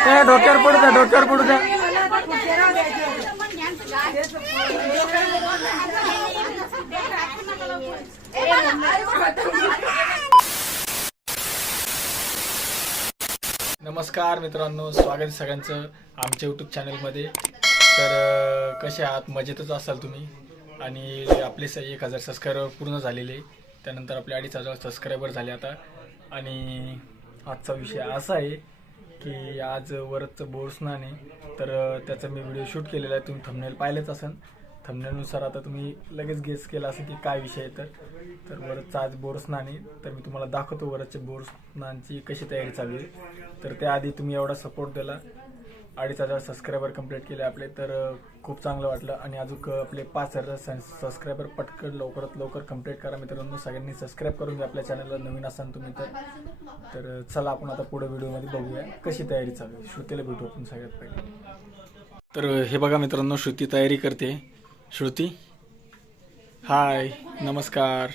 ए डोक्यावर पडू द्या डोक्यावर पडू द्या. नमस्कार मित्रांनो स्वागत आहे सगळ्यांचं आमच्या यूट्यूब चॅनलमध्ये तर कसे आहात? मजेतच असाल तुम्ही? आणि आपले स एक हजार सबस्क्रायबर पूर्ण झालेले. त्यानंतर आपले अडीच हजार सबस्क्रायबर झाले आता. आणि आजचा विषय असा आहे की आज वरचं बोर आहे तर त्याचा मी व्हिडिओ शूट केलेला आहे. तुम्ही थंबनेल पाहिलेच असेल. थंबनेलनुसार आता तुम्ही लगेच गेस केला असेल की काय विषय आहे तर. तर वरचं आज बोर आहे तर मी तुम्हाला दाखवतो वरचे बोर कशी तयारी चालू आहे. तर त्याआधी तुम्ही एवढा सपोर्ट दिला अडीच हजार सबस्क्रायबर कंप्लीट केले आपले तर खूप चांगलं वाटलं. आणि अजून आपले पाच हजार सबस्क्रायबर पटकन लवकरात लवकर कंप्लीट करा मित्रांनो. सगळ्यांनी सबस्क्राईब करून घ्या आपल्या चॅनलला नवीन असाल तुम्ही तर. तर चला आपण आता पुढे व्हिडिओमध्ये बघूया. कशी तयारी चालू आहे? श्रुतीला भेटू आपण सगळ्यात पहिले. तर हे बघा मित्रांनो श्रुती तयारी करते. श्रुती? हाय नमस्कार.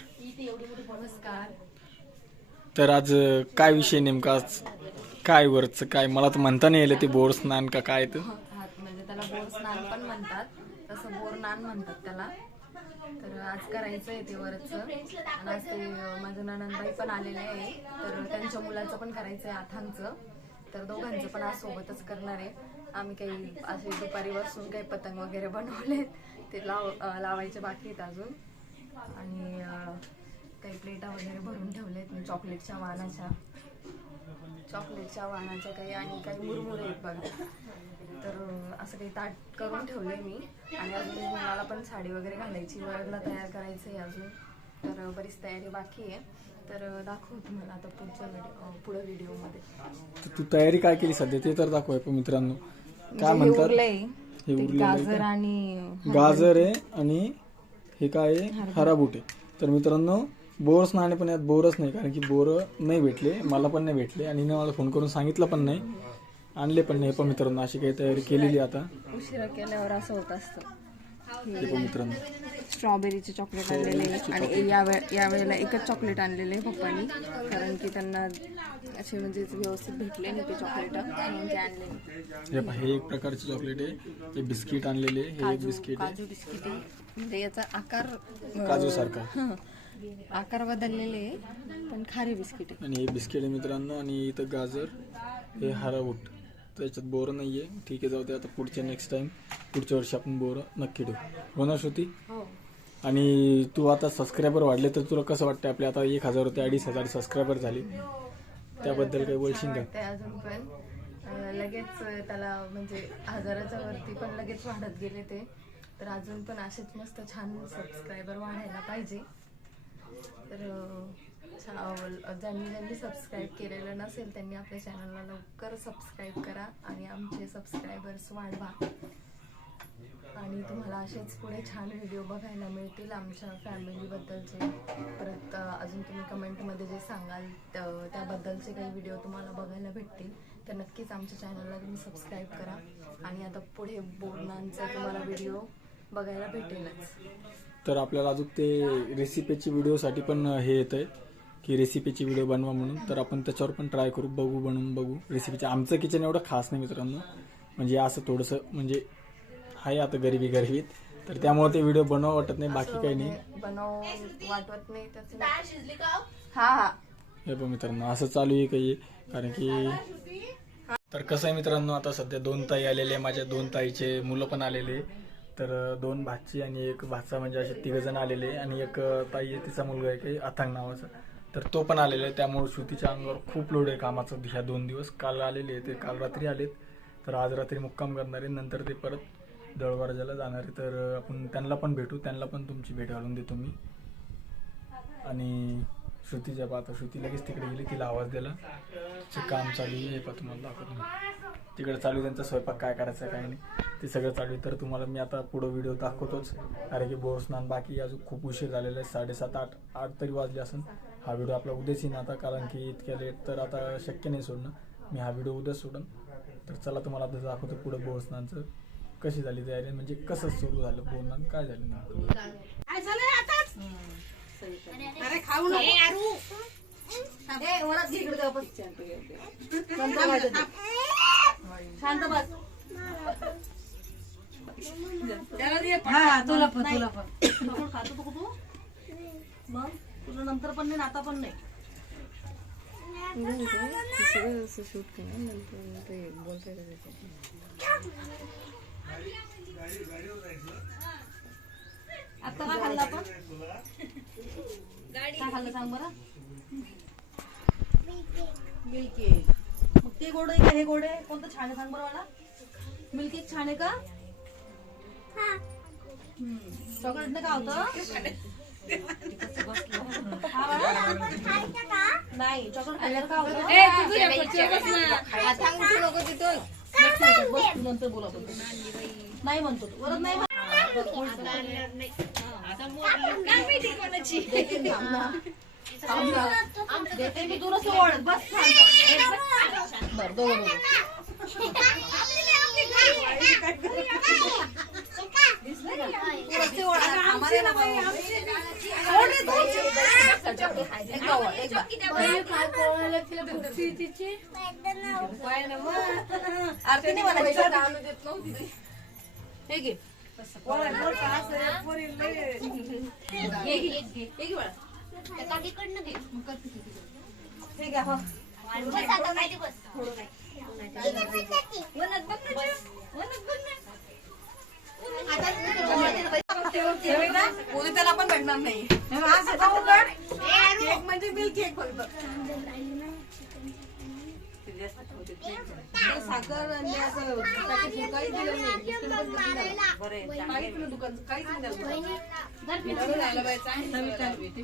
तर आज काय विषय नेमका आज? काय वरचं काय? मला तर म्हणता नाही आलं ते बोर स्नान का काय तर हात म्हणजे त्याला बोर स्नान पण म्हणतात. तसं बोर नान म्हणतात त्याला. तर आज करायचं आहे ते वरचं. आणि आज ते माझं ननंदबाई पण आलेले आहे. तर त्यांच्या मुलाचं पण करायचं आहे आथांचं. तर दोघांचं पण आज सोबतच करणार आहे. आम्ही काही असे दुपारी बसून काही पतंग वगैरे बनवले. ते लाव अं, लावायचे बाकी आहेत अजून. आणि अं, काही प्लेटा वगैरे भरून ठेवलेत मी चॉकलेटच्या वानाच्या. चॉकलेटच्या वाणाच्या काही आणि काही मुरमुरे आहेत बघा. तर असं काही ताट करून ठेवलंय मी. आणि अजून मला पण साडी वगैरे घालायची वरला तयार करायचं आहे अजून. तर बरीच तयारी बाकी आहे. तर दाखवू तुम्हाला आता पुढच्या व्हिडिओ पुढे व्हिडिओमध्ये. तू तयारी काय केली सध्या? ते तर दाखव पण मित्रांनो. काय म्हणजे हे म्हणतात गाजर? आणि गाजर आहे आणि हे काय आहे? हराबुटे तर मित्रांनो बोरच नाही पण यात बोरच नाही कारण की बोर नाही भेटले मला पण नाही भेटले आणि हिने मला फोन करून सांगितलं पण नाही आणले पण नाही. हे पण मित्रांनो अशी काही तयारी केलेली आता. उशिरा केल्यावर असं होत असतं. हे पण मित्रांनो. स्ट्रॉबेरीचे चॉकलेट आणलेले आणि या वे- या वेळेला एकच चॉकलेट आणलेले पप्पानी कारण की त्यांना असे म्हणजे व्यवस्थित भेटले नाही ते चॉकलेट म्हणून ते आणले हे पहा, हे एक प्रकारचे चॉकलेट आहे. हे बिस्किट आणलेले हे एक काजू बिस्किट आहे. काजू बिस्किट आहे. म्हणजे याचा आकार अं, काजू सारखा हं, आकार बदललेले आहे पण खारे बिस्किट आहे. आणि हे बिस्किट आहे मित्रांनो आणि इथं गाजर हे हराबूट त्याच्यात बोरं नाही आहे ठीक आहे जाऊ दे आता पुढच्या नेक्स्ट टाइम पुढच्या वर्षी आपण बोरं नक्की ठेवू हो ना श्रुती? हो. आणि तू आता सबस्क्रायबर वाढले तर तुला कसं वाटतं आपले? आता एक हजार होते अडीच हजार सबस्क्रायबर झाले. त्याबद्दल काही बोलशील का? ते अजून पण अं, लगेच त्याला म्हणजे हजाराच्या वरती पण लगेच वाढत गेले ते. तर अजून पण असेच मस्त छान सबस्क्रायबर वाढायला पाहिजे. तर छा- ज्यांनी ज्यांनी सबस्क्राईब केलेलं नसेल त्यांनी आपल्या चॅनलला लवकर सबस्क्राईब करा आणि आमचे सबस्क्रायबर्स वाढवा. आणि तुम्हाला असेच पुढे छान व्हिडिओ बघायला मिळतील आमच्या फॅमिलीबद्दलचे परत अजून तुम्ही कमेंटमध्ये जे सांगाल त्याबद्दलचे काही व्हिडिओ तुम्हाला बघायला भेटतील तर नक्कीच आमच्या चॅनलला तुम्ही सबस्क्राईब करा. आणि आता पुढे बोलणांचा तुम्हाला व्हिडिओ बघायला भेटेलच. तर आपल्याला अजून ते रेसिपीची व्हिडिओसाठी पण हे येत आहे की रेसिपीची व्हिडिओ बनवा म्हणून. तर आपण त्याच्यावर पण ट्राय करू. बघू बनवून बघू. रेसिपीचे आमचं किचन एवढं खास नाही मित्रांनो. म्हणजे असं थोडंसं म्हणजे आहे आता गरिबी गरिबीत तर त्यामुळे ते व्हिडिओ बनवा वाटत नाही. बाकी काही नाही. म्हणजे बनव वाटवत नाही त्याचं. हा? हा हे. पण मित्रांनो असं चालू आहे काही. कारण की तर कसं आहे मित्रांनो आता सध्या दोन ताई आलेले आहे माझ्या दोन ताईचे मुलं पण आलेले तर दोन भाची आणि एक भाचा म्हणजे असे तिघ जण आलेले आणि एक ताई आहे तिचा मुलगा आहे काही अथांग नावाचा. तर तो पण आलेला आहे. त्यामुळे श्रुतीच्या अंगावर खूप लोड आहे कामाचं. ह्या दोन दिवस काल आलेले आहे ते काल रात्री आलेत. तर आज रात्री मुक्काम करणार आहे. नंतर ते परत दळवारजाला जाणार आहे. तर आपण त्यांना पण भेटू. त्यांना पण तुमची भेट घालून देतो मी. आणि श्रुतीच्या पाहता श्रुती लगेच तिकडे गेली. तिला आवाज दिला. काम चालू आहे हे पण तुम्हाला दाखवतो मी. तिकडे चालू आहे त्यांचा स्वयंपाक काय करायचा काय नाही ते सगळं चालू आहे. तर तुम्हाला मी आता पुढं व्हिडिओ दाखवतोच. कारण की बोर स्नान बाकी अजून खूप उशीर झालेला आहे साडेसात आठ आठ तरी वाजले असेल हा व्हिडिओ आपला उद्याच येईन आता कारण की इतक्या लेट तर आता शक्य नाही सोडणं. मी हा व्हिडिओ उद्याच सोडन. तर चला तुम्हाला आता दाखवतो पुढं बोर स्नानचं. कशी झाली तयारी? म्हणजे कसं सुरू झालं बोर स्नान? काय झालं अरे खाऊ शांत बस. हा तुला पण तुला पण. खातो का तू मग? तुला नंतर पण नाही आता पण नाही. आता काय खाल्लं आपण? काय खाल्लं सांग बरं? मिल्क केक मग ते गोड आहे का हे गोड आहे कोणतं छान आहे सांग बरं मला मिल्क केक छान आहे का चॉकलेट ने काय होतं हा? नाही चॉकलेट खाल्ल्यावर काय होतं नंतर बोला. नाही म्हणतो तू. वरच नाही ना. देते मी तू नसतो ओळख. बस. बरं दोघं. सोड. आरती नाही म्हणायची. हे घे. हे घे, घे बाळा. हे घ्या हो. हे ना, उद्या त्याला पण भेटणार नाही. का? केक म्हणजे मिल्क केक फक्त. साखर काहीच दिलं नाही. दिलं नाही. काहीच नाही.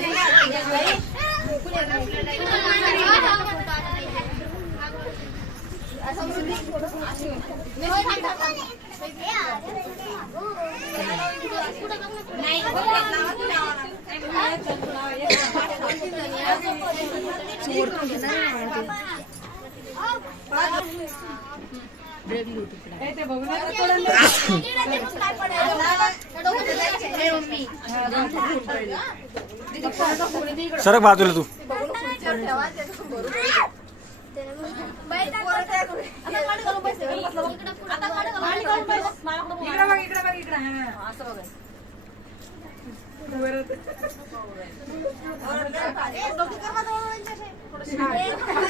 सरक बाजूला तू. इकडे बघ इकडे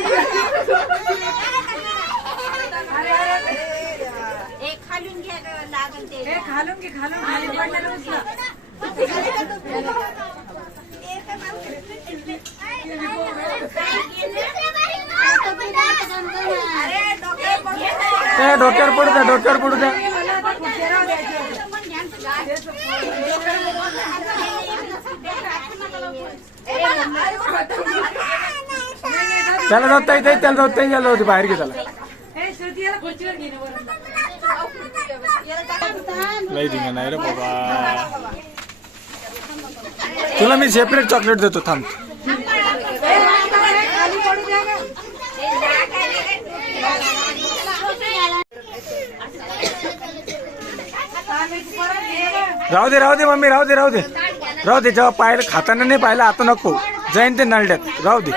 बघ इकडे हा, असं बघायचं हे। खालून घे खालून खाली पडलेलं उचला. ए डोक्यावर पडू द्या डोक्यावर पडू द्या त्याला जाता येते त्याला जाता त्याला होती बाहेर घे त्याला. हे श्रुती याला खुर्चीवर घे ना वरून. लई धिंगा नाही रे बाबा. तुला मी सेपरेट चॉकलेट देतो थांब. राहू दे राहू दे मम्मी राहू दे राहू दे. राहू दे जेव्हा पाहिलं खाताना नाही पाहिलं आता नको. जाईन ते नळड्यात. राहू दे.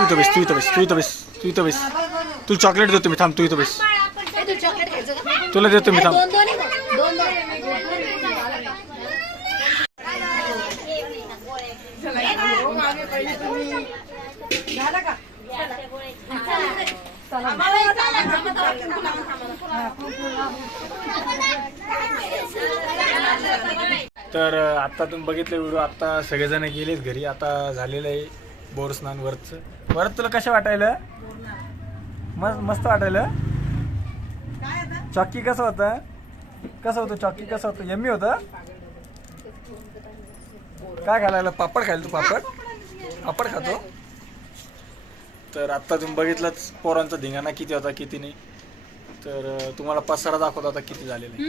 ते इथं बस तू इथं बस तू इथं बस तू इथं बस तू चॉकलेट देतो मी थांब तू इथं बस तुला देतो मी थांब आत्ता तुम्ही बघितलं व्हिडिओ आत्ता सगळेजण गेलेच घरी. आता झालेलं आहे बोर स्नान वरच. वरत तुला कसं वाटायलं? मस्त मस्त वाटायलं? चॉकी कसं होतं? कसं होतं चॉकी? कसं होतं? यम्मी होतं? काय खायला पापड खायला तू पापड? पापड खातो. तर आत्ता तुम्ही बघितलंच पोरांचा धिंगाणा किती होता किती नाही. तर तुम्हाला पसारा दाखवत होता किती झालेला